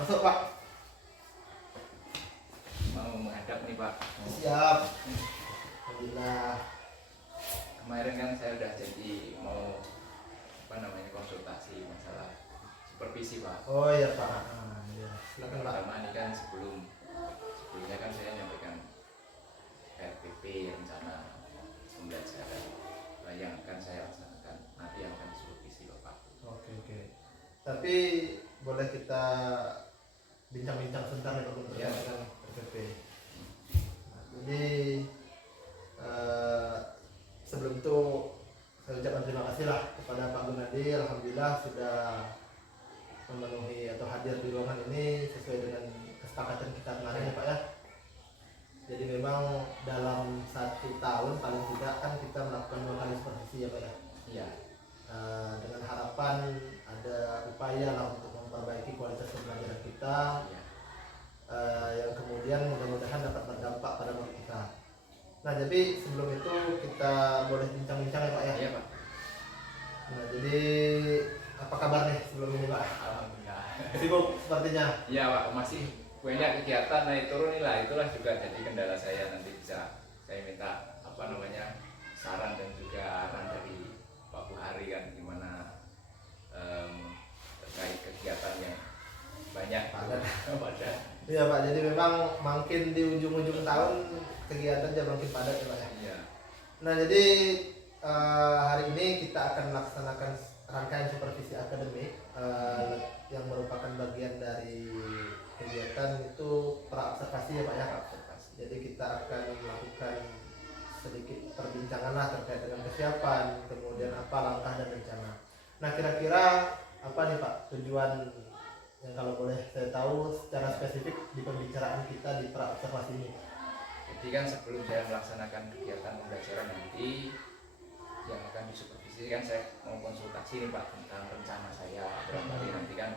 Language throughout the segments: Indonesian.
Masuk Pak. Mau menghadap nih Pak. Siap. Alhamdulillah. Kemarin kan saya udah jadi mau konsultasi masalah supervisi Pak. Oh iya Pak. Iya. Silakan Pak. Pertama ini kan sebelumnya kan saya nyampaikan RPP rencana pembelajaran yang akan saya laksanakan nanti yang akan supervisi Bapak. Oke. Tapi boleh kita bincang-bincang sebentar nih Pak untuk tentang RPP. Nah, jadi sebelum itu saya ucapkan terima kasih lah kepada Pak Gunadi. Alhamdulillah sudah memenuhi atau hadir di ruangan ini sesuai dengan kesepakatan kita kemarin ya Pak ya. Jadi memang dalam 1 tahun paling tidak kan kita melakukan 2 kali supervisi ya Pak ya. Iya. Dengan harapan ada upaya lah untuk memperbaiki kualitas pembelajaran kita, yang kemudian mudah-mudahan dapat berdampak pada murid kita. Nah jadi sebelum itu kita boleh bincang-bincang ya Pak ya. Iya Pak. Nah jadi apa kabar nih sebelum ini Pak? Alhamdulillah. Sibuk sepertinya. Iya Pak, masih banyak kegiatan naik turun itulah juga jadi kendala saya. Nanti bisa saya minta saran dan juga arahan dari Pak Buhari kan gimana terkait kegiatan yang banyak Padat. padat. Iya Pak, jadi memang makin di ujung-ujung tahun kegiatan jadi makin padat ya Pak ya. Iya. Nah jadi hari ini kita akan melaksanakan rangkaian supervisi akademik yang merupakan bagian dari kegiatan itu praobservasi ya Pak ya. Jadi kita akan melakukan sedikit perbincangan lah terkait dengan kesiapan, kemudian apa langkah dan rencana. Nah kira-kira apa nih Pak tujuan yang kalau boleh saya tahu secara spesifik di pembicaraan kita di praobservasi ini? Jadi kan sebelum saya melaksanakan kegiatan pembelajaran nanti yang akan disupervisi kan saya mau konsultasi nih Pak tentang rencana saya berapa nanti kan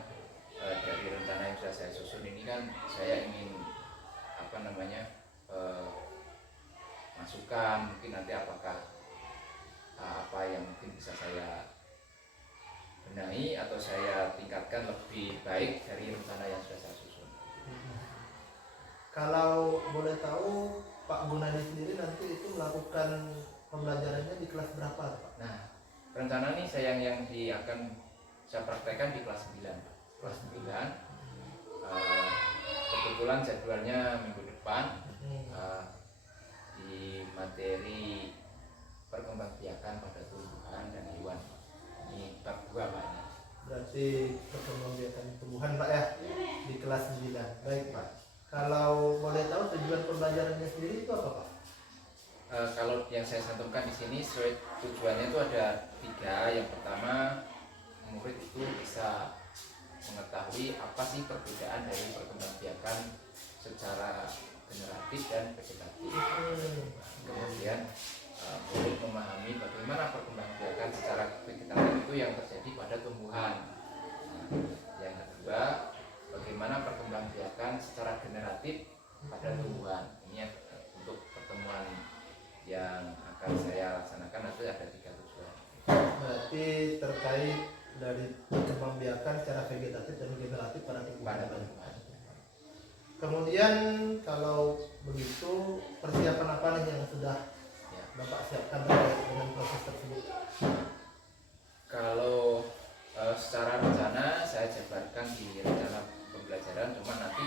dari rencana yang sudah saya susun ini kan saya ingin masukan mungkin nanti apakah apa yang mungkin bisa saya benahi atau saya tingkatkan lebih baik dari rencana yang sudah saya susun. Kalau boleh tahu Pak Gunadi sendiri nanti itu melakukan pembelajarannya di kelas berapa Pak? Nah rencana ini yang akan saya praktekkan di kelas 9 Pak. Kelas 9 kebetulan jadwalnya minggu depan di materi perkembangbiakan pada tumbuhan dan hewan. Ini bab 2 Pak. Berarti perkembangbiakan tumbuhan Pak ya di kelas 9. Baik Pak. Kalau boleh tahu tujuan pembelajarannya sendiri itu apa Pak? Kalau yang saya cantumkan di sini tujuannya itu ada 3. Yang pertama murid itu bisa mengetahui apa sih perbedaan dari perkembangbiakan secara generatif dan vegetatif. Kemudian murid memahami bagaimana perkembangbiakan secara vegetatif itu yang terjadi pada tumbuhan. Yang kedua, bagaimana perkembangbiakan secara generatif pada tumbuhan. Ini untuk pertemuan yang akan saya laksanakan nanti ada 3 tujuan. Berarti terkait dari perkembangbiakan secara vegetatif dan generatif pada tumbuhan. Kemudian kalau begitu persiapan apa nih yang sudah Bapak siapkan terkait dengan proses tersebut? Kalau secara rencana saya jabarkan di rencana pembelajaran, cuma nanti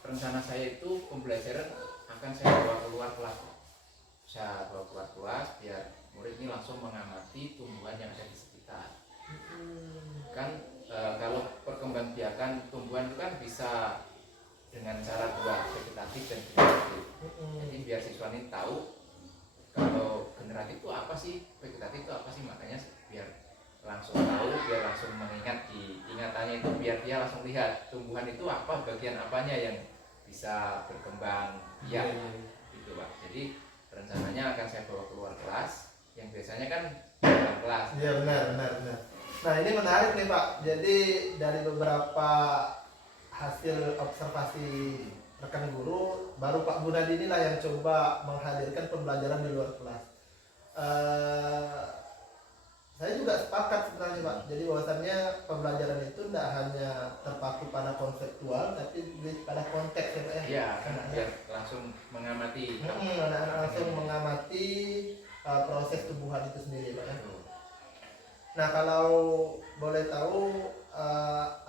rencana saya itu pembelajaran akan saya bawa keluar kelas. Saya bawa keluar kelas biar murid ini langsung mengamati tumbuhan yang ada di sekitar. Kan kalau perkembangbiakan tumbuhan itu kan bisa dengan cara 2, vegetatif dan generatif. Jadi biar siswa ini tahu kalau generatif itu apa sih, vegetatif itu apa sih, makanya biar langsung tahu, biar langsung mengingat di ingatannya itu, biar dia langsung lihat tumbuhan itu apa, bagian apanya yang bisa berkembang biak gitu Pak. Jadi rencananya akan saya bawa keluar kelas, yang biasanya kan dalam kelas. Iya benar. Nah ini menarik nih Pak. Jadi dari beberapa hasil observasi rekan guru, baru Pak Gunadi inilah yang coba menghadirkan pembelajaran di luar kelas. saya juga sepakat sebenarnya Pak. Jadi bahwasannya pembelajaran itu tidak hanya terpaku pada konseptual, tapi juga pada konteks ya Pak ya. Iya, kan biar langsung mengamati. Anak-anak langsung mengamati proses tumbuhan itu sendiri Pak ya. Nah kalau boleh tahu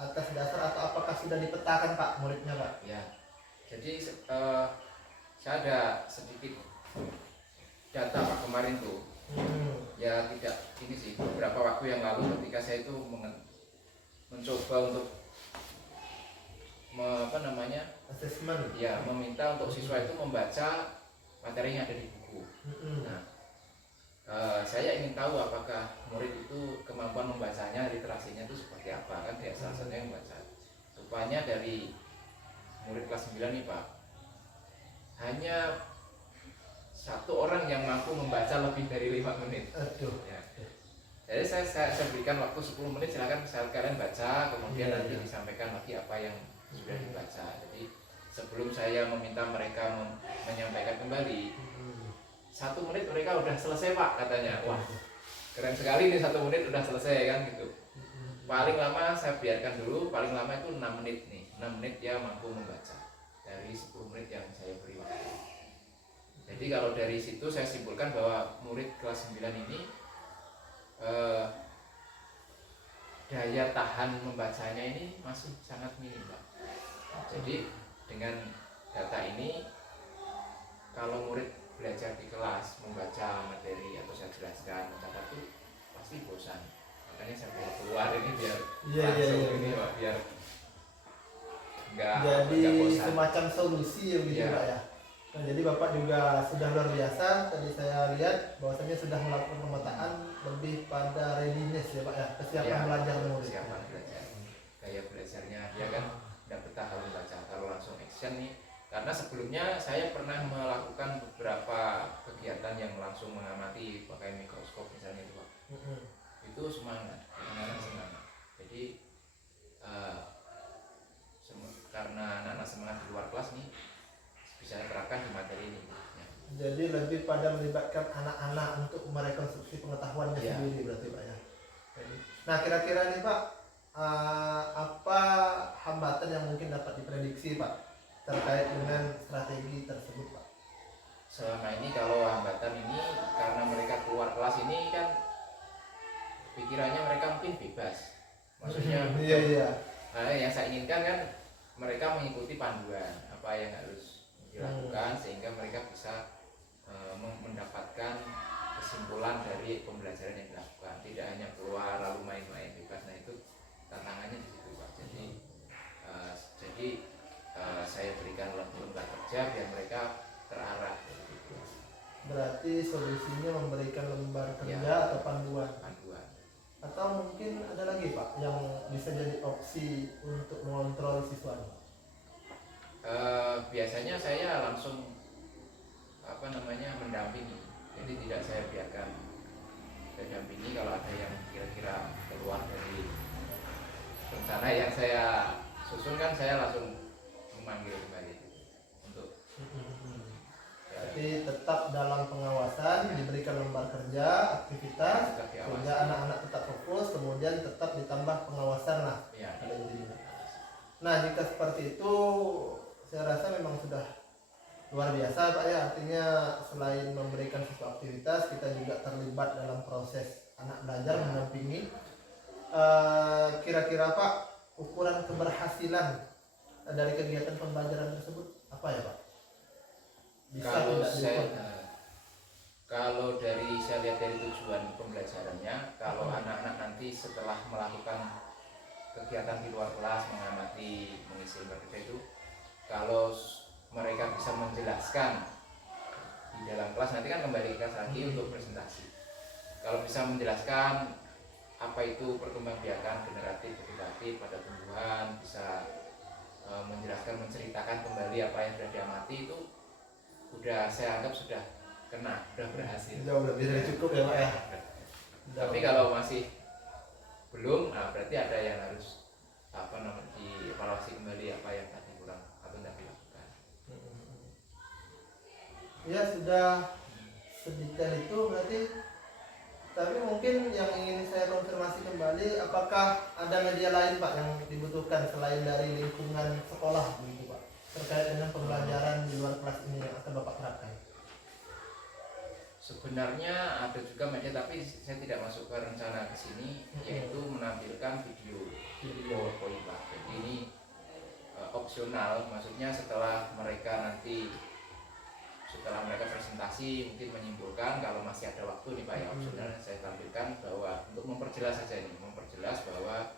atas dasar atau apakah sudah dipetakan Pak muridnya Pak? Ya, jadi saya ada sedikit data Pak kemarin tuh. Ya tidak ini sih, beberapa waktu yang lalu ketika saya itu mencoba untuk Assessment. ya meminta untuk siswa itu membaca materi yang ada di buku. Nah, saya ingin tahu apakah murid itu kemampuan membacanya, literasinya itu seperti apa, kan dia salah satunya yang membaca. Rupanya dari murid kelas 9 nih Pak, hanya satu orang yang mampu membaca lebih dari 5 menit. Aduh. Ya. Jadi saya berikan waktu 10 menit, silakan kalian baca, kemudian nanti disampaikan lagi apa yang sudah dibaca. Jadi sebelum saya meminta mereka menyampaikan kembali, 1 menit mereka udah selesai Pak katanya. Wah, keren sekali nih, 1 menit udah selesai kan gitu. Paling lama saya biarkan dulu, paling lama itu 6 menit nih. 6 menit dia mampu membaca dari 10 menit yang saya beri waktu. Jadi kalau dari situ saya simpulkan bahwa murid kelas 9 ini daya tahan membacanya ini masih sangat minim Pak. Jadi dengan data ini, kalau murid belajar di kelas membaca materi atau saya jelaskan mencatat itu pasti bosan. Makanya saya bawa keluar ini biar langsung ini Pak, biar jadi enggak bosan. semacam solusi ya gitu Pak ya. Nah, jadi Bapak juga sudah luar biasa. Tadi saya lihat bahwasanya sudah melakukan pemetaan lebih pada readiness ya Pak ya, kesiapan belajar murid. Kesiapan belajar, gaya belajarnya dia kan tidak betah kalau membaca, kalau langsung action nih. Karena sebelumnya saya pernah melakukan beberapa kegiatan yang langsung mengamati pakai mikroskop misalnya itu Pak. Itu semangat, semangat. Jadi karena anak-anak semangat di luar kelas nih, bisa terapkan di materi ini. Ya. Jadi lebih pada melibatkan anak-anak untuk merekonstruksi pengetahuannya sendiri berarti Pak ya. Nah kira-kira nih Pak, apa hambatan yang mungkin dapat diprediksi Pak terkait dengan strategi tersebut Pak? Selama ini kalau hambatan ini karena mereka keluar kelas ini kan pikirannya mereka mungkin bebas. Maksudnya yang saya inginkan kan mereka mengikuti panduan apa yang harus dilakukan sehingga mereka bisa mendapatkan kesimpulan dari pembelajaran yang dilakukan, tidak hanya keluar lalu main-main bebas. Nah itu tantangannya di situ Pak. Jadi saya berikan lembar kerja biar mereka terarah. Berarti solusinya memberikan lembar kerja atau panduan. Atau mungkin ada lagi Pak yang bisa jadi opsi untuk mengontrol siswanya? Biasanya saya langsung mendampingi, jadi tidak saya biarkan. Saya dampingi kalau ada yang kira-kira keluar dari rencana yang saya susun kan saya langsung memanggil kembali untuk. Jadi tetap dalam pengawasan, diberikan lembar kerja, aktivitas, sehingga anak-anak tetap fokus, kemudian tetap ditambah pengawasan lah. Nah jika seperti itu, saya rasa memang sudah luar biasa Pak ya. Artinya selain memberikan sesuatu aktivitas, kita juga terlibat dalam proses anak belajar mendampingi. Kira-kira Pak, ukuran keberhasilan dari kegiatan pembelajaran tersebut apa ya Pak? Kalau dari saya lihat dari tujuan pembelajarannya, kalau anak-anak nanti setelah melakukan kegiatan di luar kelas, mengamati, mengisi lembar kerja itu, kalau mereka bisa menjelaskan di dalam kelas, nanti kan kembali kelas lagi untuk presentasi. Kalau bisa menjelaskan apa itu perkembangbiakan generatif vegetatif pada tumbuhan, bisa menjelaskan, menceritakan kembali apa yang sudah diamati, itu udah saya anggap sudah kena, udah berhasil. Jauh lebih dari cukup ya Pak ya. Tapi kalau masih belum, berarti ada yang harus dievaluasi kembali apa yang tadi kurang atau tidak dilakukan. Ya sudah sedetail itu berarti Tapi mungkin yang ingin saya konfirmasi kembali, apakah ada media lain Pak yang dibutuhkan selain dari lingkungan sekolah begitu Pak, terkait dengan pembelajaran di luar kelas ini yang akan Bapak terapkan? Sebenarnya ada juga media, tapi saya tidak masuk ke rencana ke sini, yaitu menampilkan video PowerPoint Pak. Jadi ini opsional, maksudnya setelah mereka presentasi mungkin menyimpulkan, kalau masih ada waktu nih Pak ya, opsional saya tampilkan bahwa untuk memperjelas saja ini, memperjelas bahwa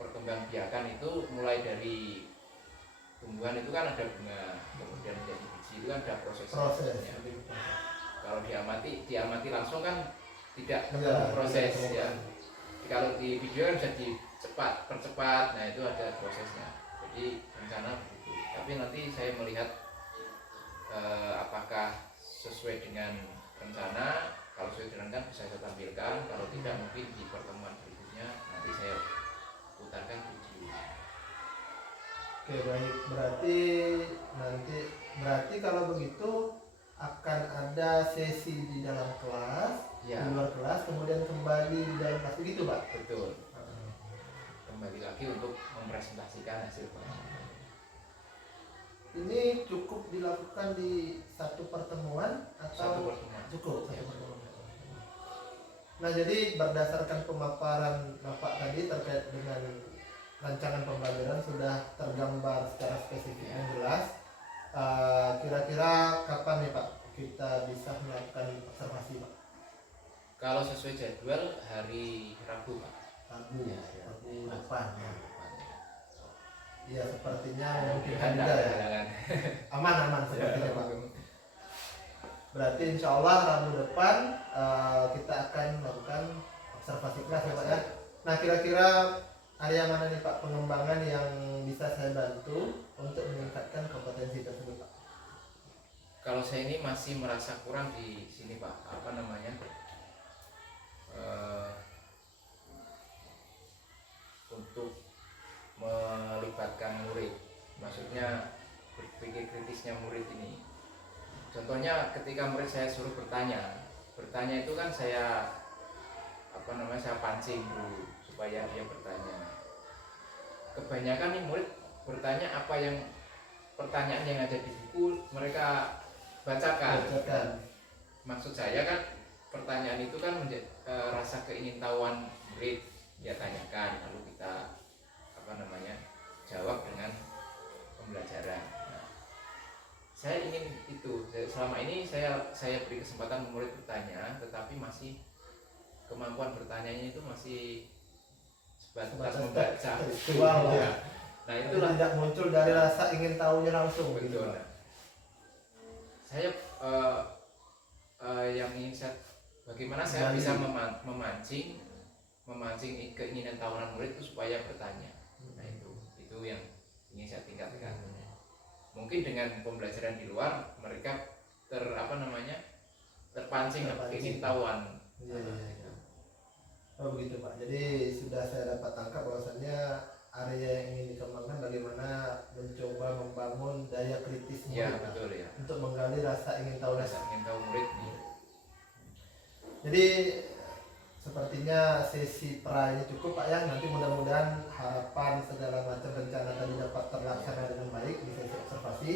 perkembangbiakan itu mulai dari tumbuhan itu kan ada bunga, kemudian menjadi biji itu kan ada prosesnya. Ya. Kalau diamati langsung kan tidak proses ya. Kalau di video kan bisa percepat, nah itu ada prosesnya. Jadi rencana begitu. Tapi nanti saya melihat apakah sesuai dengan rencana. Kalau sesuai dengan rencana bisa saya tampilkan, kalau tidak mungkin di pertemuan berikutnya nanti saya putarkan video. Oke baik, berarti kalau begitu akan ada sesi di dalam kelas, Ya. di luar kelas, kemudian kembali di dalam kelas begitu Pak? Betul. Kembali lagi untuk mempresentasikan hasil penelitian. Ini cukup dilakukan di satu pertemuan atau Satu pertemuan. cukup satu pertemuan. Nah jadi berdasarkan pemaparan Bapak tadi terkait dengan rancangan pembelajaran sudah tergambar secara spesifik dan jelas. Kira-kira kapan nih Pak kita bisa melakukan observasi Pak? Kalau sesuai jadwal hari Rabu Pak. Rabu, Ya, Rabu depan ya. Ya Iya, sepertinya memungkinkan juga ya. Jangan. Aman sepertinya Pak. Berarti insya Allah Rabu depan kita akan melakukan observasi kelas ya Pak ya. Nah kira-kira area mana nih Pak pengembangan yang bisa saya bantu untuk meningkatkan kompetensi tersebut Pak? Kalau saya ini masih merasa kurang di sini Pak, untuk melibatkan murid, maksudnya berpikir kritisnya murid ini. Contohnya ketika murid saya suruh bertanya itu kan saya pancing dulu supaya dia bertanya. Kebanyakan nih murid bertanya apa yang pertanyaan yang ada di buku mereka bacakan. Maksud saya kan pertanyaan itu kan rasa keingintahuan murid dia tanyakan, lalu kita jawab dengan pembelajaran. Nah, saya ingin itu. Selama ini saya beri kesempatan murid bertanya, tetapi masih kemampuan bertanyanya itu masih sebatas membaca. Ya. Nah itulah tidak muncul dari rasa ingin tahunya langsung. Betul. Nah, saya yang ingin bagaimana saya bisa memancing keinginan tahunan murid itu supaya bertanya. Nah itu yang ingin saya tingkatkan. Mungkin dengan pembelajaran di luar mereka terpancing keingintahuan. Iya. Oh begitu Pak. Jadi sudah saya dapat tangkap bahwasannya area yang ingin dikembangkan bagaimana mencoba membangun daya kritis murid. Ya betul ya. Untuk menggali rasa ingin tahu murid nih. Jadi sepertinya sesi pra ini cukup Pak ya. Nanti mudah-mudahan harapan segala macam rencana tadi dapat terlaksana dengan baik di sesi observasi.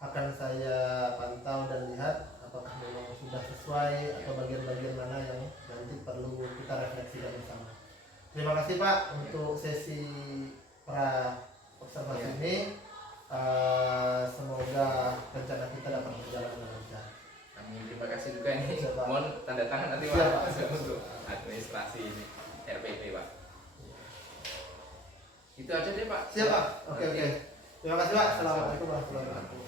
Akan saya pantau dan lihat apakah memang sudah sesuai atau bagian-bagian mana yang nanti perlu kita refleksikan bersama. Terima kasih Pak untuk sesi pra observasi ini. Semoga rencana kita dapat berjalan dengan lancar. Amin. Terima kasih juga nih. Mohon tanda tangan nanti Pak untuk administrasi ini RPP Pak. Itu aja deh Pak. Siap Pak. Oke. Terima kasih Pak. Assalamualaikum warahmatullahi wabarakatuh.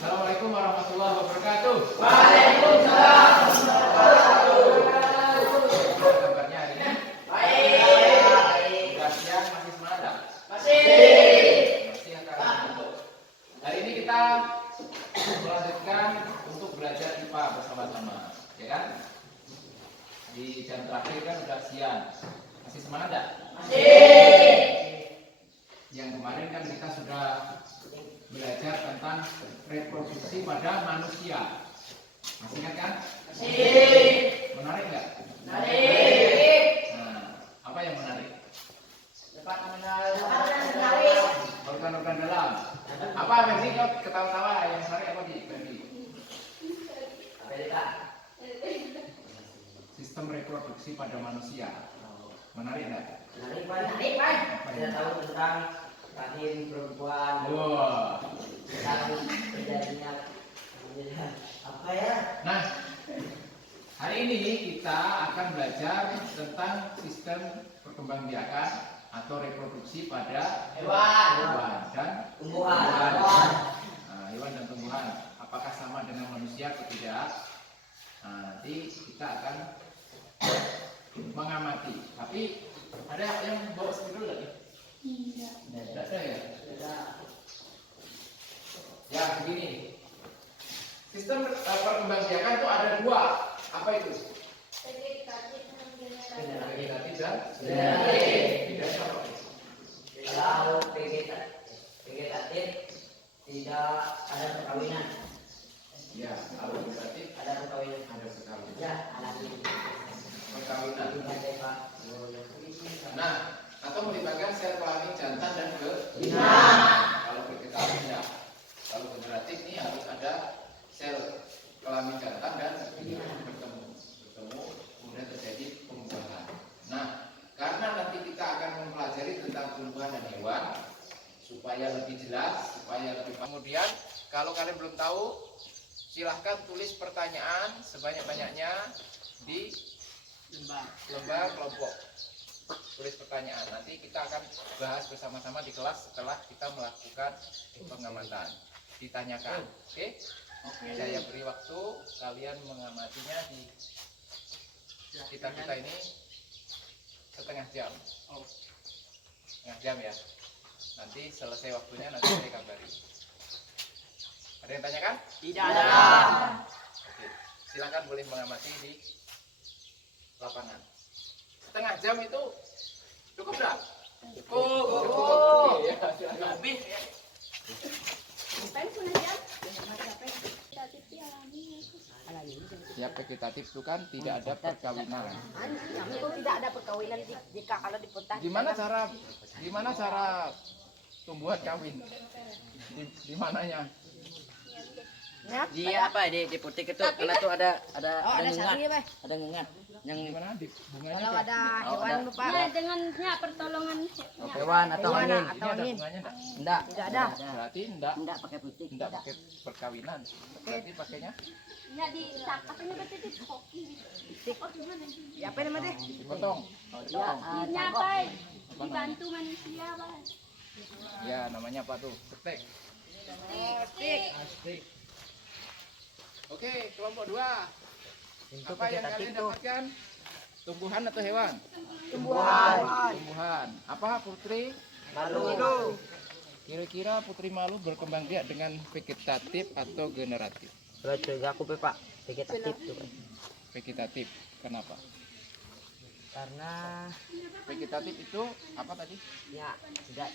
Assalamualaikum warahmatullahi wabarakatuh. Waalaikumsalam. Kabarnya hari ini? Baik. Tugasnya masih semangat? Masih akan. Hari ini kita melanjutkan untuk belajar IPA bersama-sama, ya kan? Di jam terakhir kan udah siang. Masih semangat enggak? Masih. Yang kemarin kan kita sudah belajar tentang reproduksi pada manusia. Masih ingat kan? Masih. Menarik nggak? Menarik. Nah, apa yang menarik? Dapat menarik. Organ-organ dalam. Apa Ferdi? Kau ketawa-tawa yang menarik apa di Ferdi? Apa itu, Pak? Sistem reproduksi pada manusia. Menarik nggak? Menarik, Pak. Menarik, Pak. Kita tahu tentang rahim perempuan. Wah. Tentang terjadinya apa ya? Nah, hari ini kita akan belajar tentang sistem perkembangbiakan atau reproduksi pada Hewan. dan Tumbuhan. Nah, hewan dan tumbuhan. Apakah sama dengan manusia atau tidak? Nah, nanti kita akan mengamati. Tapi ada yang bawa spidol lagi? Tidak ada ya? Ya, begini. Sistem perkembangbiakan itu ada dua. Apa itu? Vegetatif dan Generatif. bedanya apa? Kalau vegetatif tidak ada perkawinan. Ya, kalau vegetatif Ada perkawinan. ada sekali. Ya, alami. Perkawinan. Tidak, Pak. Nah, atau melibatkan sel kelamin jantan dan betina. Kalau vegetatif tidak. Kalau generatif ini harus ada sel kelamin jantan dan betina bertemu, kemudian terjadi pembuahan. Nah, karena nanti kita akan mempelajari tentang tumbuhan dan hewan supaya lebih jelas, supaya lebih kemudian kalau kalian belum tahu, silahkan tulis pertanyaan sebanyak-banyaknya di lembar kelompok. Tulis pertanyaan. Nanti kita akan bahas bersama-sama di kelas setelah kita melakukan pengamatan. Ditanyakan, oke? Saya beri waktu kalian mengamatinya di kita ini setengah jam. Setengah jam ya. Nanti selesai waktunya nanti saya kabari. Ada yang tanyakan? Tidak ada. Oke. Silakan boleh mengamati di lapangan. Setengah jam itu cukup enggak? Cukup. Ya, silakan. Lebih ya. Ya, vegetatif itu kan tidak ada perkawinan. Itu tidak ada perkawinan jika kalau diputah. Gimana cara tumbuhan kawin? Di mananya? Ya, Dia apa di putik itu karena tuh ada ada sari, Pak. ada ngengat yang Gimana di bunganya? Kalau Kak? ada Oh, hewan ada. lupa. dengannya pertolongan hewan atau Hewan angin. Ini atau ada angin. bunganya enggak? Enggak. Tidak ada. Berarti enggak Pakai putik. pakai perkawinan. Berarti pakainya ya di katanya berarti di hoki gimana Ya, apa namanya? dipotong. Oh, dipotong. ini apa dibantu manusia Pak. Ya, namanya apa tuh? Petek. Stik. Oke, kelompok 2. Untuk Apa yang vegetatif kalian tuh dapatkan? Tumbuhan atau hewan? tumbuhan. Tumbuhan. Apa Putri? Lalu Kira-kira Putri Malu berkembang biak dengan vegetatif atau generatif? betul aku Pak vegetatif tuh Pak. Vegetatif. Kenapa? Karena Vegetatif itu apa tadi? ya tidak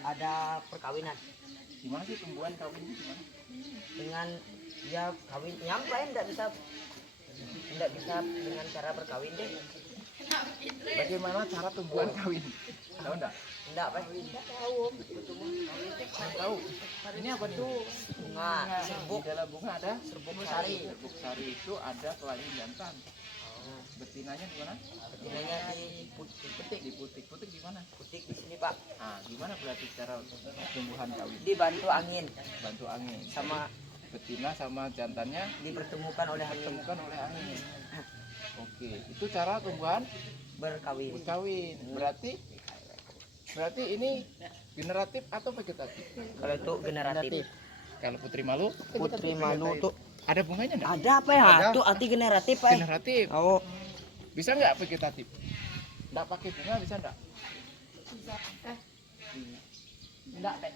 ada perkawinan Di mana sih tumbuhan kawin di mana? dengan ya kawin yang lain tidak bisa dengan cara berkawin deh. Bagaimana cara tumbuhan kawin? Tahu enggak? Enggak Pak. Tahu. Ini apa nih? Bunga serbuk. Di dalam bunga ada Serbuk sari. Serbuk sari itu ada kelamin jantan. Betinanya di mana? Betinanya di putik. Di putik. Putik di mana? Putik di sini Pak. Ah, gimana berarti cara tumbuhan kawin? Dibantu angin Bantu angin. sama Betina sama jantannya dipertemukan oleh angin ditemukan oleh angin. Oke, itu cara tumbuhan berkawin. berkawin. Berarti ini generatif atau vegetatif? Kalau itu generatif. Kalau Putri Malu, Putri Malu tuh ada bunganya enggak? ada apa ya? Itu anti generatif Pak. Generatif. Oh, Bisa nggak vegetatif? Nggak pakai bunga bisa nggak? enggak Pak.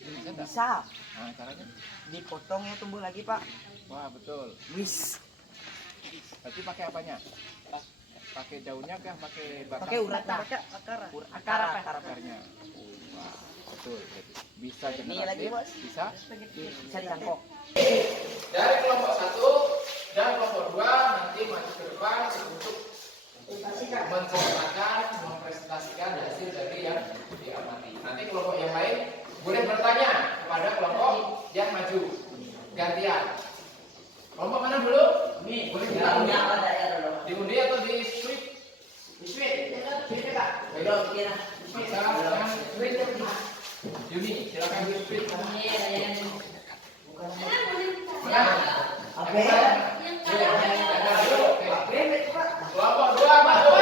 Bisa nggak? Bisa. Nah, caranya? Dipotong tumbuh lagi Pak. Wah, betul. Wis. Berarti pakai apanya? Pakai daunnya kah? Pakai batang? Pakai urat Pak. Akar. Akar apa? Akarnya. Wah. betul. Bisa Ini lagi, generatif, Bos. bisa. Bisa ditangkap. Dari kelompok 1 dan kelompok 2 nanti maju ke depan untuk menceritakan, mempresentasikan hasil dari yang diamati. Nanti kelompok yang lain boleh bertanya kepada kelompok yang maju. Gantian. Kelompok mana dulu? Ini boleh diundi. Diundi atau di sweep? Di sweep. Sweep Kak. Belum kira. Maka yang Yuni, silakan di sweep. Mana? Apa? Yang Kelompok 2 maju.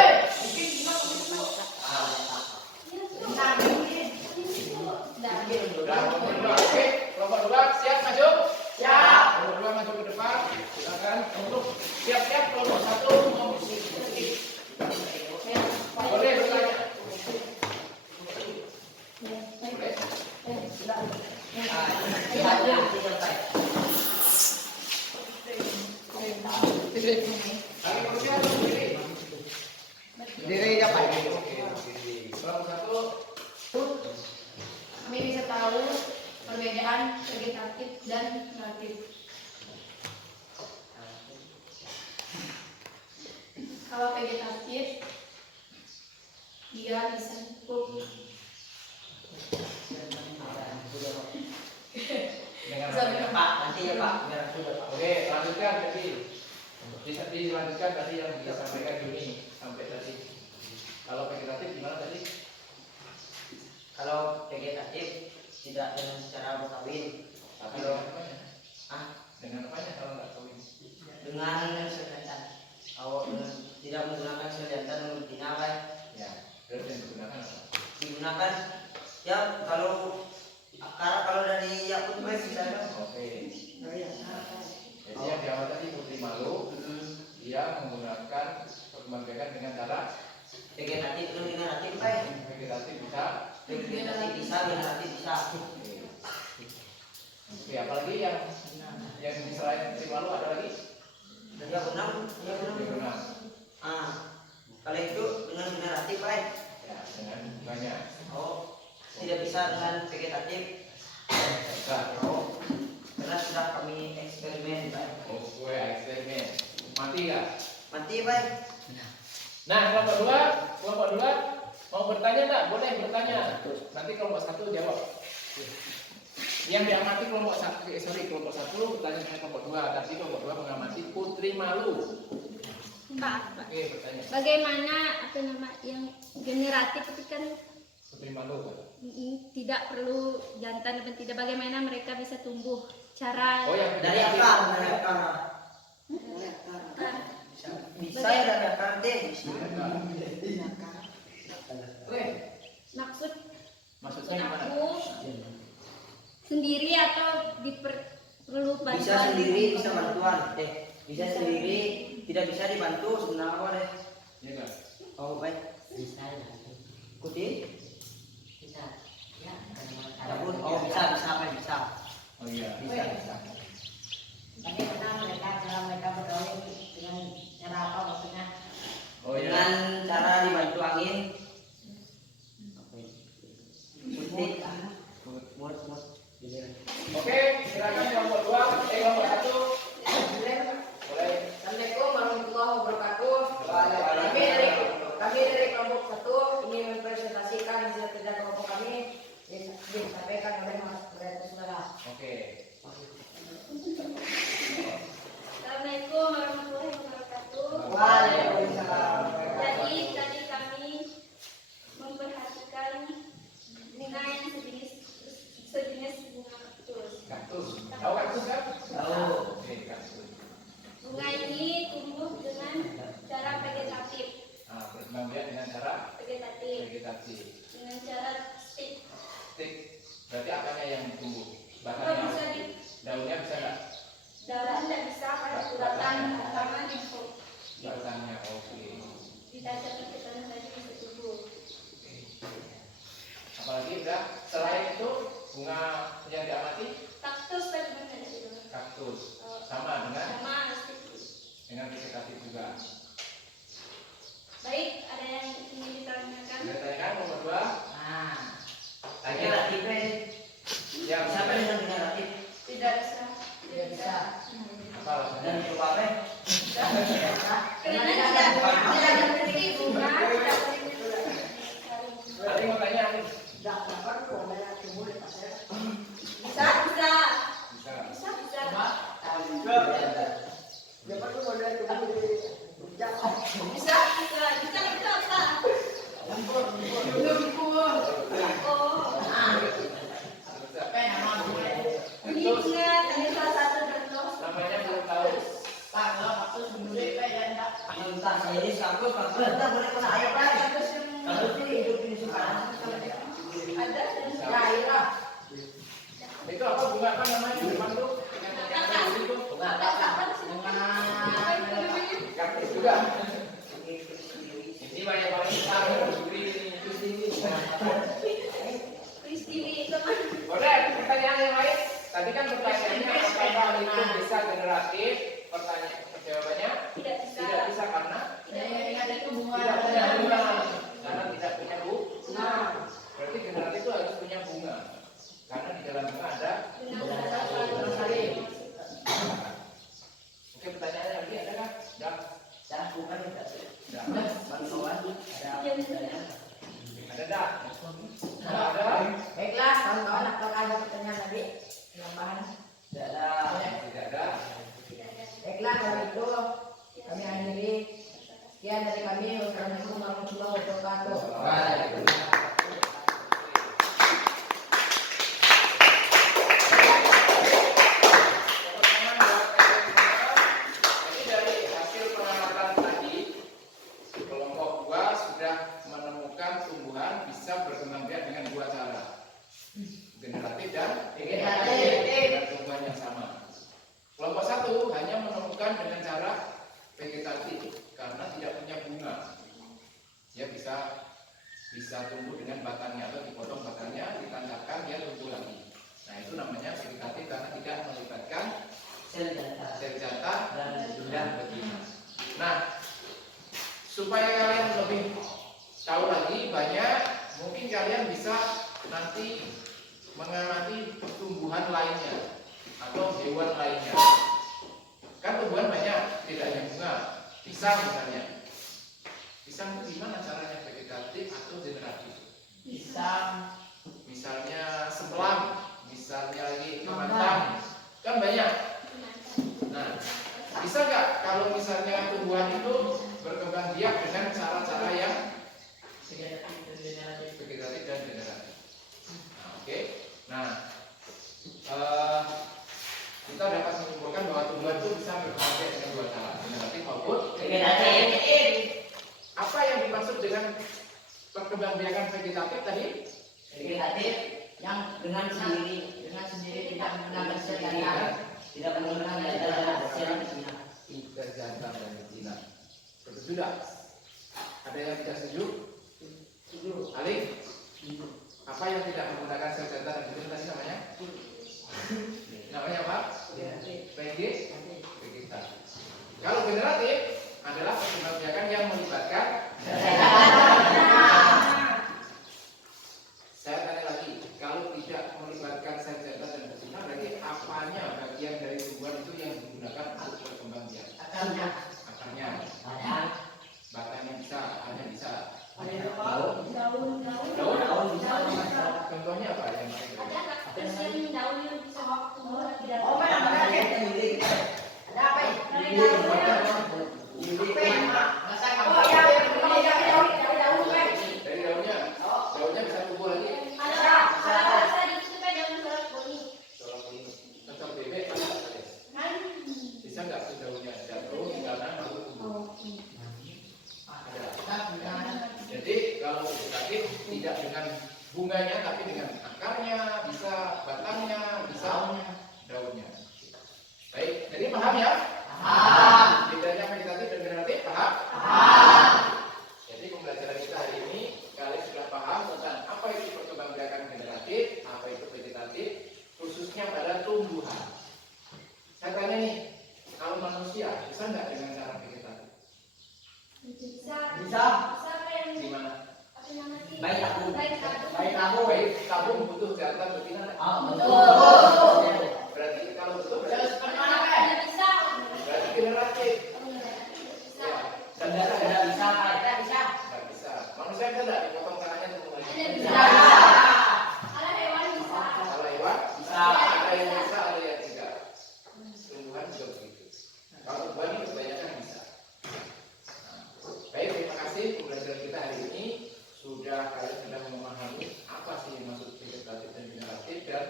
Kelompok 2 siap maju? Siap. Kelompok 2 maju ke depan. Silakan untuk siap-siap kelompok 1 mau boleh bertanya. Kami berusia berdiri. Diri dapat. Kelompok 1 Kami bisa tahu perbedaan vegetatif dan natif. Kalau vegetatif, dia bisa cukup dengan Pak, nanti ya Pak. Oke, lanjutkan tadi. Bisa dilanjutkan tadi yang disampaikan Juni sampai tadi. Kalau vegetatif gimana tadi? Kalau vegetatif tidak dengan cara berkawin, Tapi Kalau- dengan apanya? Dengan apanya kalau nggak kawin? dengan sedantan. Kalau tidak menggunakan sedantan betina, Pak, Ya, terus yang digunakan apa? digunakan ya kalau akar kalau dari yakut Pak bisa. Oke. Jadi yang di awal tadi putri malu, dia menggunakan perkembangbiakan dengan cara Vegetatif dan generatif, Pak. vegetatif bisa. Vegetatif bisa, generatif bisa. Oke, apalagi yang selain putri malu ada lagi? Ya benar, ya Yang benar. benar. Kalau itu dengan generatif, Pak. Ya, dengan banyak. Oh, tidak bisa dengan vegetatif. Bisa. Oh, karena sudah kami eksperimen, Pak. Oh, gue eksperimen. Mati nggak? Mati, Pak. Nah, kelompok 2 mau bertanya nggak? Boleh bertanya. Nanti kelompok 1 jawab. Yang diamati kelompok 1 bertanya dengan kelompok 2. Tadi kelompok 2 mengamati putri malu. Pak, Oke, bertanya. bagaimana apa nama yang generatif itu kan Putri malu. Pak. tidak perlu jantan dan tidak, bagaimana mereka bisa tumbuh, cara Oh, yang Dari vegetatif. akar, dari akar. Bisa ya dari akar deh. maksud Maksudnya gimana? aku sendiri atau perlu bantuan? Bisa sendiri, bisa bantuan. Bisa sendiri, tidak bisa dibantu sebenarnya deh. Iya nggak? Oh, baik. Bisa ikuti. Bisa. Ya, cabut. Oh, bisa, Pak, bisa. Oh iya. Bisa. Bagaimana cara mereka bergaul dengan cara apa maksudnya? Oh iya. Dengan cara dibantu angin. Suntik. Mut. Oke, silakan kelompok 2. Kelompok 1. Boleh. Assalamualaikum warahmatullahi wabarakatuh. Kami dari kelompok 1 ingin mempresentasikan hasil kerja kelompok kami disampaikan oleh Mas Brenda Saudara. Oke. Assalamualaikum warahmatullahi wabarakatuh. Waalaikumsalam. Jadi tadi kami memperhatikan bunga yang sejenis bunga kaktus. Kaktus. Tahu kaktus kan? Tahu. Oke, kaktus. Bunga ini tumbuh dengan cara vegetatif, Nah, berkembang dengan cara vegetatif. dengan cara stick. Stick. Berarti apanya yang tumbuh? Kalau Batangnya. bisa di Daunnya bisa nggak? dalam tidak bisa pada bulatan pertama di Batangnya. Oke. ditajam ke tanah saja bisa tumbuh. Apalagi udah selain itu bunga yang diamati Kaktus tadi mana ada di dalam? kaktus sama Sama stick. dengan vegetatif juga. Baik, ada yang ingin ditanyakan? Kita tanyakan nomor 2. Nah, Tanya. generatif apa? Karena tidak mengerti bunga. Nanti mau tanya nih. Tidak dapat tuh ada tumbuh di pasir. Bisa, bisa. Bisa. Bisa, bisa. Dapat tuh ada tumbuh di jauh. Bisa, bisa. Bisa, bisa. Lumpur. Oh. Ini bunga, tadi salah satu contoh. Namanya belum tahu. Entah ini satu, entah boleh kena air lagi. Kalau itu hidup ini suka. Ada. Laila. Itu apa bunga apa namanya depan tuh? Yang itu Bunga apa? kaktus juga. Ini banyak banget tahu duri ini. Kristiwi, teman. Boleh, pertanyaan yang lain. Tadi kan pertanyaannya apakah itu bisa generatif? Pertanyaan jawabannya Tidak bisa. tidak bisa karena Tidak itu bunga. tidak punya bunga. Karena tidak punya bunga. Berarti generatif itu harus punya bunga. Karena di dalam bunga ada. Oke, pertanyaannya lagi ada kan? Dah bukan tidak. Ada. Bantuan ada pertanyaan. Ada dah. Ada. Baiklah, kawan-kawan, apakah ada pertanyaan tadi? Tambahan. Tidak ada. Tidak ada. Baiklah, kalau itu kami akhiri. Sekian dari kami. Wassalamualaikum warahmatullahi wabarakatuh. Waalaikumsalam. Jadi dari hasil pengamatan tadi, kelompok 2 sudah menemukan tumbuhan bisa berkembang biak dengan 2 cara, generatif dan Vegetatif. dengan tumbuhan yang sama. Kelompok 1 hanya menemukan dengan cara vegetatif karena tidak punya bunga. Dia bisa tumbuh dengan batangnya atau dipotong batangnya, ditancapkan dia tumbuh lagi. Nah itu namanya vegetatif karena tidak melibatkan Sel data sel jantan dan dan betina. Nah, supaya kalian lebih tahu lagi banyak, mungkin kalian bisa nanti mengamati tumbuhan lainnya atau hewan lainnya. Kan tumbuhan banyak, tidak hanya bunga. Pisang misalnya. Pisang itu gimana caranya, vegetatif atau generatif? pisang. Misalnya sebelang, misalnya lagi kemantan, kan banyak. Nah, bisa nggak kalau misalnya tumbuhan itu berkembang biak dengan cara-cara yang vegetatif dan generatif? Nah, oke. Nah, kita dapat menyimpulkan bahwa tumbuhan itu bisa berkembang biak dengan 2 cara, generatif maupun Vegetatif. apa yang dimaksud dengan perkembangbiakan vegetatif tadi? Vegetatif yang dengan sendiri tidak menggunakan sel jantan, tidak menggunakan data dan sel betina. Tidak jantan dan betina. Betul tidak? Ada yang tidak setuju? Alik? Apa yang tidak menggunakan sel jantan dan betina tadi namanya? Namanya apa? Vegetatif. Kalau generatif adalah perkembangbiakan yang melibatkan. Saya tanya lagi, kalau tidak melibatkan sel jantan dan betina, berarti apanya bagian dari tumbuhan itu yang digunakan untuk berkembang biak? Akarnya. Akarnya, Badan. batangnya bisa, akarnya bisa. Daun. Daun? Bisa. Contohnya apa yang paling Ada kaktus yang daunnya bisa tumbuh lagi dari Oh, mana ada apa ini? Oh, ya, dari daunnya? Daunnya bisa tumbuh lagi. Kalau tadi itu kan daun sorot boni. Soal ini, cocok bebek ada nggak kalian? Bisa nggak tuh daunnya jatuh di kanan lalu tumbuh? Ada. Jadi kalau vegetatif tidak dengan bunganya tapi dengan akarnya, bisa batangnya, bisa daunnya. Baik, jadi paham ya? Paham. Bedanya vegetatif dan generatif, paham? Paham. Jadi pembelajaran kita hari ini kalian sudah paham tentang apa itu perkembangbiakan generatif, apa itu vegetatif, khususnya pada tumbuhan. Saya tanya nih, kalau manusia bisa nggak dengan cara vegetatif? Bisa. Bisa. Apa yang Gimana? apa namanya? Baik tabung. Baik tabung. Baik tabung. Baik, tabung butuh jantan betina nggak? Betul. Berarti kalau betul Tidak bisa. berarti generatif. aktif. Ya, Tidak bisa, Pak. Tidak bisa. nggak bisa. Manusia bisa nggak dipotong tangannya untuk Bisa. Kalau hewan bisa. Kalau hewan Bisa. ada yang bisa, ada yang tidak. Tumbuhan juga begitu. Kalau tumbuhan ini kebanyakan bisa. Nah, baik, terima kasih pembelajaran kita hari ini. Kalian sudah memahami apa sih yang maksud vegetatif dan generatif dan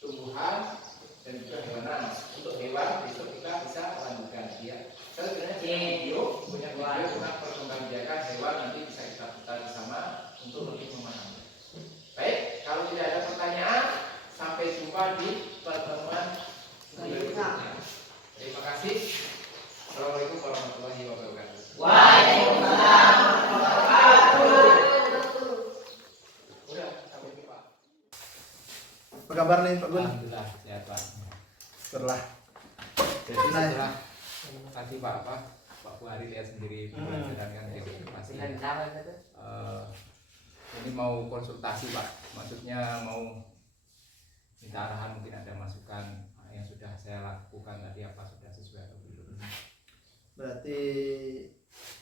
tumbuhan dan juga hewan. Untuk hewan besok kita bisa lanjutkan ya. Kita sebenarnya punya video tentang perkembangbiakan hewan, nanti bisa kita putar bersama untuk lebih memahami. Baik, kalau tidak ada pertanyaan, sampai jumpa di pertemuan berikutnya. Terima kasih. Assalamualaikum warahmatullahi wabarakatuh. Waalaikumsalam warahmatullahi wabarakatuh. Udah, sampai jumpa. Apa kabar nih Pak Gun? Alhamdulillah sehat Pak. Syukurlah. Jadi setelah tadi Pak Buhari lihat sendiri pembelajaran kan pasti. Ini mau konsultasi Pak, maksudnya mau minta arahan, mungkin ada masukan yang sudah saya lakukan tadi apa sudah sesuai atau belum. Berarti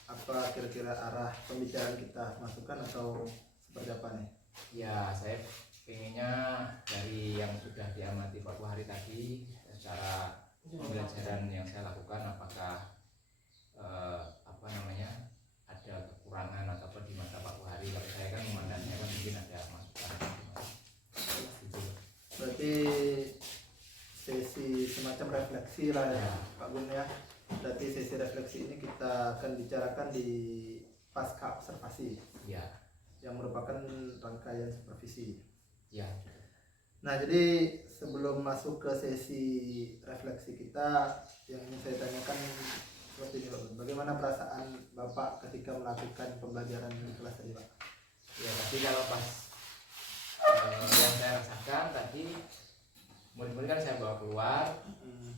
apa kira-kira arah pembicaraan kita masukan atau seperti apa nih? Ya, saya pengennya dari yang sudah diamati Pak Buhari tadi, secara pembelajaran yang saya lakukan, apakah ada kekurangan atau apa di mata Pak Buhari. Kalau saya kan memandangnya kan mungkin ada masukan. Gitu. Berarti sesi semacam refleksi lah ya Pak Gun ya. Berarti sesi refleksi ini kita akan bicarakan di pasca observasi Ya, yang merupakan rangkaian supervisi. ya. Nah, jadi sebelum masuk ke sesi refleksi kita, yang ingin saya tanyakan seperti ini Pak Gun. Bagaimana perasaan Bapak ketika melakukan pembelajaran di kelas tadi Pak? Ya, tapi kalau pas yang saya rasakan tadi, murid-murid kan saya bawa keluar,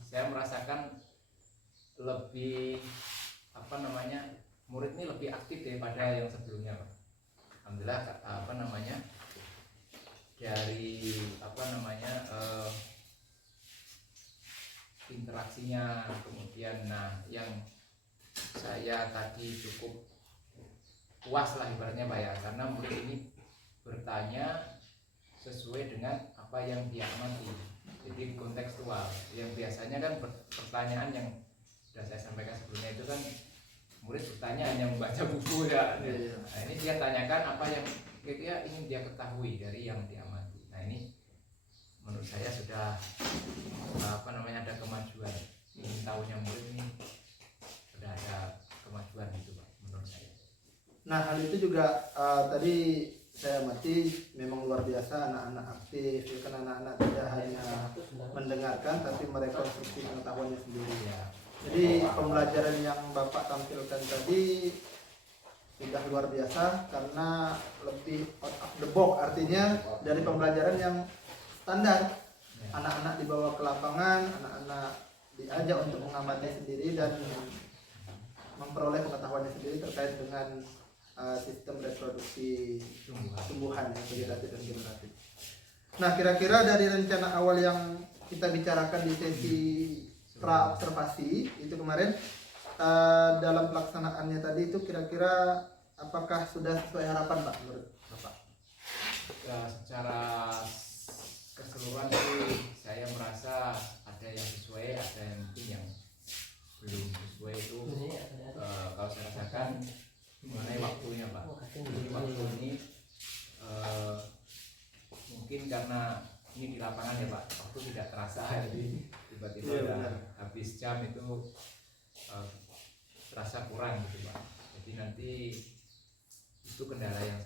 saya merasakan lebih murid ini lebih aktif daripada yang sebelumnya Pak. Alhamdulillah dari interaksinya, kemudian yang saya tadi cukup puas lah ibaratnya Pak ya, karena murid ini bertanya sesuai dengan apa yang dia amati, jadi kontekstual. Yang biasanya kan pertanyaan yang sudah saya sampaikan sebelumnya itu kan murid bertanya hanya membaca buku ya. Nah, ini dia tanyakan apa yang kira-kira ingin dia ketahui dari yang diamati. Nah, ini menurut saya sudah ada kemajuan. Ingin tahunya murid ini sudah ada kemajuan gitu Pak, menurut saya. Nah, hal itu juga tadi saya amati memang luar biasa anak-anak aktif, ya kan, anak-anak tidak hanya mendengarkan tapi merekonstruksi pengetahuannya sendiri ya. Jadi pembelajaran yang Bapak tampilkan tadi sudah luar biasa karena lebih out of the box, artinya dari pembelajaran yang standar. Anak-anak dibawa ke lapangan, anak-anak diajak untuk mengamati sendiri dan memperoleh pengetahuannya sendiri terkait dengan sistem reproduksi tumbuhan yang vegetatif dan generatif. Nah, kira-kira dari rencana awal yang kita bicarakan di sesi pra observasi itu kemarin, dalam pelaksanaannya tadi itu kira-kira apakah sudah sesuai harapan Pak menurut Bapak? Ya, secara keseluruhan sih saya merasa ada yang sesuai, ada yang mungkin yang belum sesuai. Itu kalau saya rasakan mengenai waktunya Pak. Jadi waktu ini mungkin karena ini di lapangan ya Pak, waktu tidak terasa, jadi tiba-tiba udah habis jam itu terasa kurang gitu Pak. Jadi nanti itu kendala yang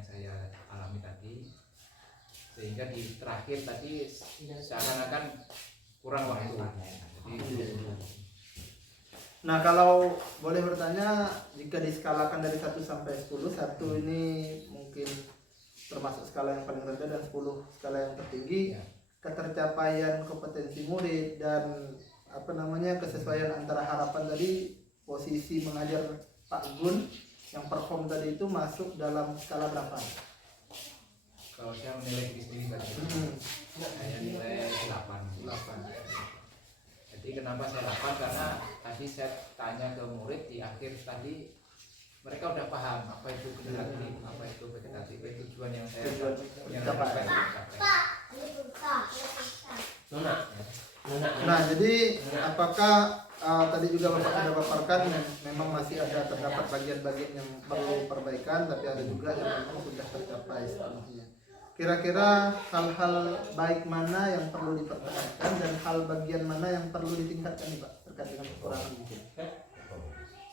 saya alami tadi, sehingga di terakhir tadi seakan-akan kurang waktu. Jadi Nah, kalau boleh bertanya, jika diskalakan dari 1 sampai 10, 1 ini mungkin termasuk skala yang paling rendah dan 10 skala yang tertinggi, ya. Ketercapaian kompetensi murid dan kesesuaian antara harapan tadi, posisi mengajar Pak Gun yang perform tadi itu masuk dalam skala berapa? Kalau saya menilai diri sendiri tadi, saya nilai 8. Jadi kenapa saya 8? tadi saya tanya ke murid di akhir tadi, mereka udah paham apa itu generatif, apa itu vegetatif, tujuan yang saya capai. Nah, jadi apakah tadi juga Bapak sudah paparkan memang masih ada terdapat bagian-bagian yang perlu perbaikan, tapi ada juga yang memang sudah tercapai sepenuhnya. Kira-kira hal-hal baik mana yang perlu dipertahankan dan hal bagian mana yang perlu ditingkatkan nih Pak terkait dengan kekurangan mungkin?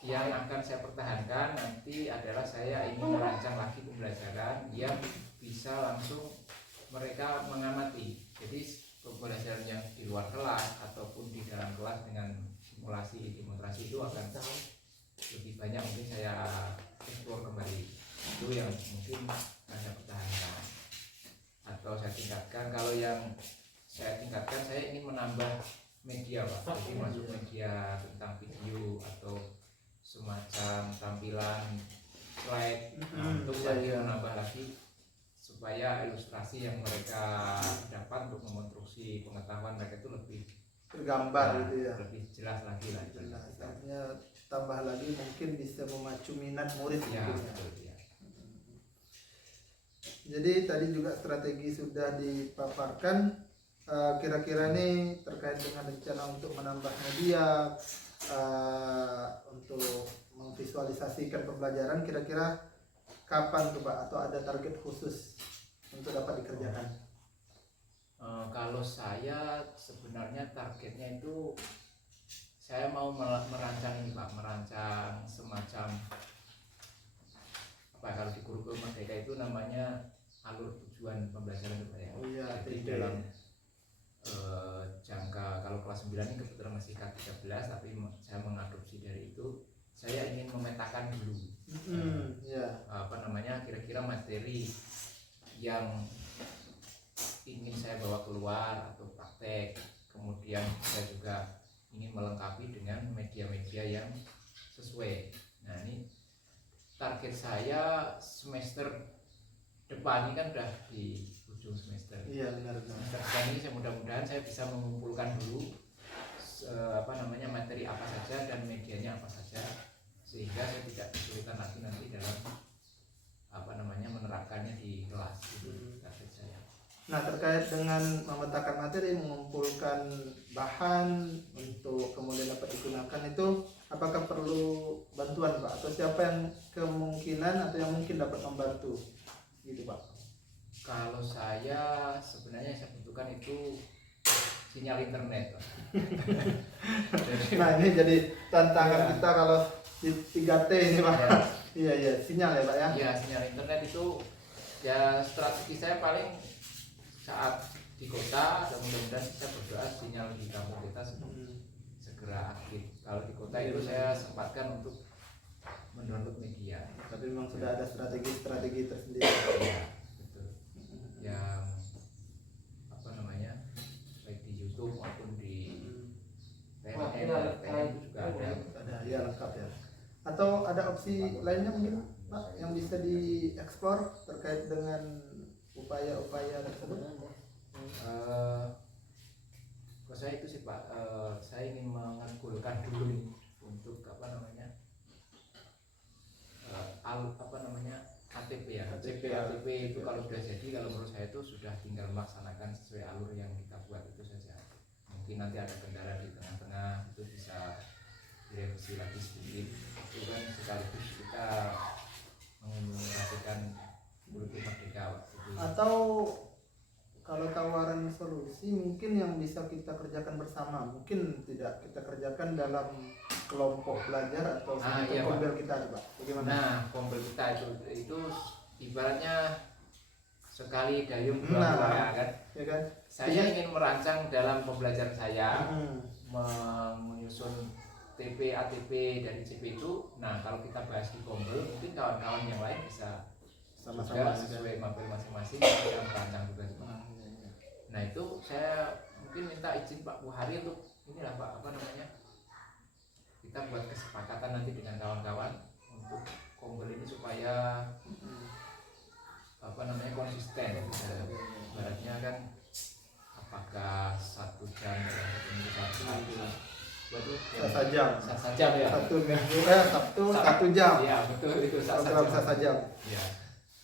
Yang akan saya pertahankan nanti adalah saya ingin merancang lagi pembelajaran yang bisa langsung mereka mengamati. Jadi pembelajaran yang di luar kelas ataupun di dalam kelas dengan simulasi demonstrasi itu akan lebih banyak mungkin saya eksplor kembali. Itu yang mungkin saya pertahankan atau saya tingkatkan. Kalau yang saya tingkatkan, saya ingin menambah media Pak, jadi masuk media tentang video atau semacam tampilan slide untuk lagi menambah lagi supaya ilustrasi yang mereka dapat untuk memonstruksi pengetahuan mereka itu lebih Tergambar gitu ya. lebih jelas lagi lah. Jelas. Artinya tambah lagi mungkin bisa memacu minat murid Ya, mungkin ya. betul, ya. Jadi tadi juga strategi sudah dipaparkan. Kira-kira nih terkait dengan rencana untuk menambah media, untuk memvisualisasikan pembelajaran, kira-kira kapan tuh Pak? Atau ada target khusus untuk dapat dikerjakan? Kalau saya sebenarnya targetnya itu saya mau merancang ini Pak, merancang semacam apa kalau di kurikulum Merdeka itu namanya alur tujuan pembelajaran itu Pak ya. Oh iya, Jadi dalam jangka, kalau kelas 9 ini kebetulan masih K13 tapi saya mengadopsi dari itu, saya ingin memetakan dulu apa namanya kira-kira materi yang ingin saya bawa keluar atau praktek. Kemudian saya juga ingin melengkapi dengan media-media yang sesuai. Nah ini target saya semester depan ini kan udah di ujung semester. Iya benar. Semester depan ini saya mudah-mudahan saya bisa mengumpulkan dulu apa namanya materi apa saja dan medianya apa saja, sehingga saya tidak kesulitan lagi nanti dalam apa namanya menerapkannya di kelas. Itu target saya. Nah, terkait dengan memetakan materi, mengumpulkan bahan untuk kemudian dapat digunakan itu, apakah perlu bantuan Pak? Atau siapa yang kemungkinan atau yang mungkin dapat membantu gitu Pak? Kalau saya sebenarnya saya butuhkan itu sinyal internet Pak. Nah ini jadi tantangan Ya. kita kalau di 3T ini Pak. Ya. Iya sinyal ya Pak ya. Ya, sinyal internet itu ya strategi saya paling saat di kota, dan mudah-mudahan saya berdoa sinyal di kampung kita segera aktif. Kalau di kota itu saya sempatkan untuk mendownload media. Tapi memang sudah ada strategi tersendiri. Ya, betul. Yang apa namanya, baik di YouTube maupun di PNN itu juga ada. Ada ya lengkap ya. Atau ada opsi lainnya mungkin Pak yang bisa dieksplor terkait dengan upaya-upaya tersebut? Kalau saya itu sih Pak, saya ingin menggolkan dulu ini untuk apa namanya apa namanya KTP ya, KTP itu kalau sudah jadi, kalau menurut saya itu sudah tinggal melaksanakan sesuai alur yang kita buat itu saja. Mungkin nanti ada kendala di tengah-tengah itu bisa direvisi lagi sedikit. Itu kan sekaligus kita mengimplementasikan kurikulum Merdeka waktu itu. Atau kalau tawaran solusi mungkin yang bisa kita kerjakan bersama, mungkin tidak kita kerjakan dalam kelompok belajar atau Iya, kombel kita Pak. Bagaimana? Nah, kombel kita itu ibaratnya sekali dayung dua suara kan. Ya kan? Saya ingin merancang dalam pembelajaran saya menyusun TP ATP dari CP itu. Nah, kalau kita bahas di kombel, mungkin kawan-kawan yang lain bisa Sama-sama juga sesuai materi masing-masing bisa merancang juga. Nah, itu saya mungkin minta izin Pak Buhari untuk inilah Pak, apa namanya, kita buat kesepakatan nanti dengan kawan-kawan untuk kombel ini supaya apa namanya konsisten. Ibaratnya kan apakah 1 jam dalam 1 minggu 1 waduh Bisa saja Sasajam. Sasajam ya. Satu minggu Sabtu 1 jam. Iya betul itu Program Sasajam. Sasajam. Iya.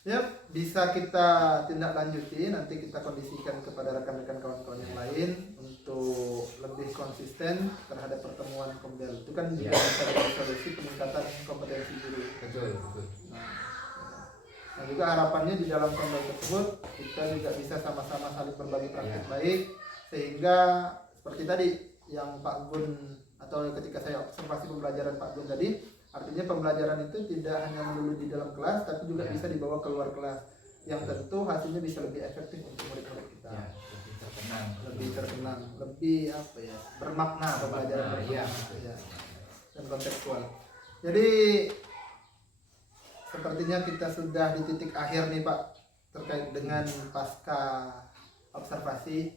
Ya, bisa kita tindak lanjuti, nanti kita kondisikan kepada rekan-rekan kawan-kawan yang lain untuk lebih konsisten terhadap pertemuan Komdel. Itu kan juga Ya. bisa jadi solusi peningkatan kompetensi guru. Betul betul. Nah, juga harapannya di dalam Komdel tersebut kita juga bisa sama-sama saling berbagi praktik Ya. baik, sehingga seperti tadi yang Pak Gun atau ketika saya observasi pembelajaran Pak Gun tadi, artinya pembelajaran itu tidak hanya melulu di dalam kelas, tapi juga Ya. bisa dibawa keluar kelas, yang tentu hasilnya bisa lebih efektif untuk murid-murid kita, Ya, lebih terkenang. lebih terkenang, lebih apa ya, bermakna pembelajaran, Nah, iya. ya, dan kontekstual. Jadi sepertinya kita sudah di titik akhir nih Pak terkait dengan pasca observasi.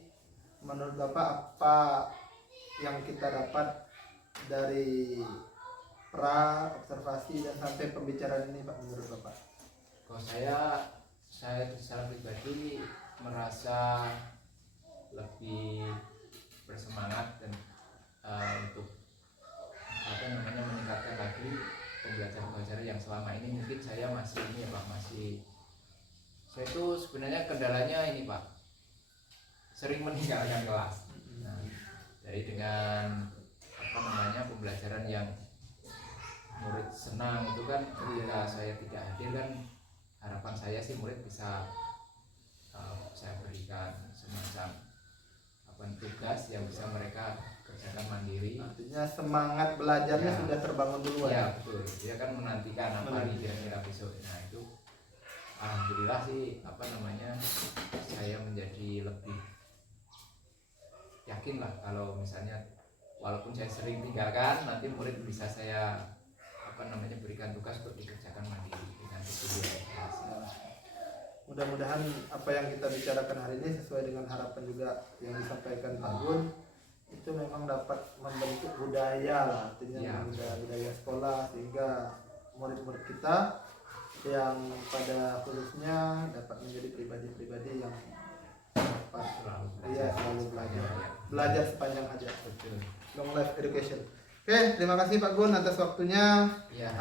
Menurut Bapak apa yang kita dapat dari pra observasi dan sampai pembicaraan ini Pak, menurut Bapak? Kalau saya secara pribadi merasa lebih bersemangat dan untuk apa namanya meningkatkan lagi pembelajaran yang selama ini mungkin saya masih ini ya Pak, saya itu sebenarnya kendalanya ini Pak, sering meninggalkan kelas. Nah, jadi dengan apa namanya pembelajaran yang murid senang itu kan, ketika saya tidak hadir kan, harapan saya sih murid bisa saya berikan semacam apa tugas yang bisa mereka kerjakan mandiri. Artinya semangat belajarnya Ya. sudah terbangun duluan. Ya betul, dia kan menantikan apa nih kira-kira besok. Nah itu alhamdulillah sih apa namanya saya menjadi lebih yakin lah kalau misalnya walaupun saya sering tinggalkan, nanti murid bisa saya apa namanya berikan tugas untuk dikerjakan mandiri dengan tujuan. Mudah-mudahan apa yang kita bicarakan hari ini sesuai dengan harapan juga yang disampaikan Pak Gun, itu memang dapat membentuk budaya lah, artinya Ya. budaya sekolah, sehingga murid-murid kita yang pada khususnya dapat menjadi pribadi-pribadi yang dapat selalu belajar sepanjang aja, Betul. long life education. Oke, terima kasih Pak Gun atas waktunya. Ya.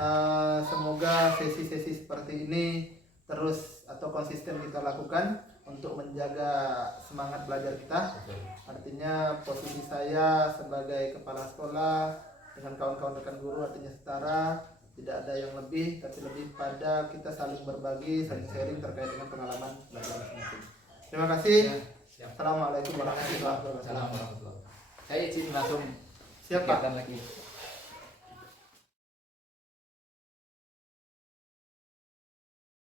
Semoga sesi-sesi seperti ini terus atau konsisten kita lakukan untuk menjaga semangat belajar kita. Betul. Artinya posisi saya sebagai kepala sekolah dengan kawan-kawan rekan guru artinya setara, tidak ada yang lebih, tapi lebih pada kita saling berbagi, saling sharing terkait dengan pengalaman belajar masing-masing. Terima kasih. Ya, siap. Assalamualaikum warahmatullahi wabarakatuh. Assalamualaikum warahmatullahi wabarakatuh. Saya izin langsung Siap Pak. kegiatan lagi.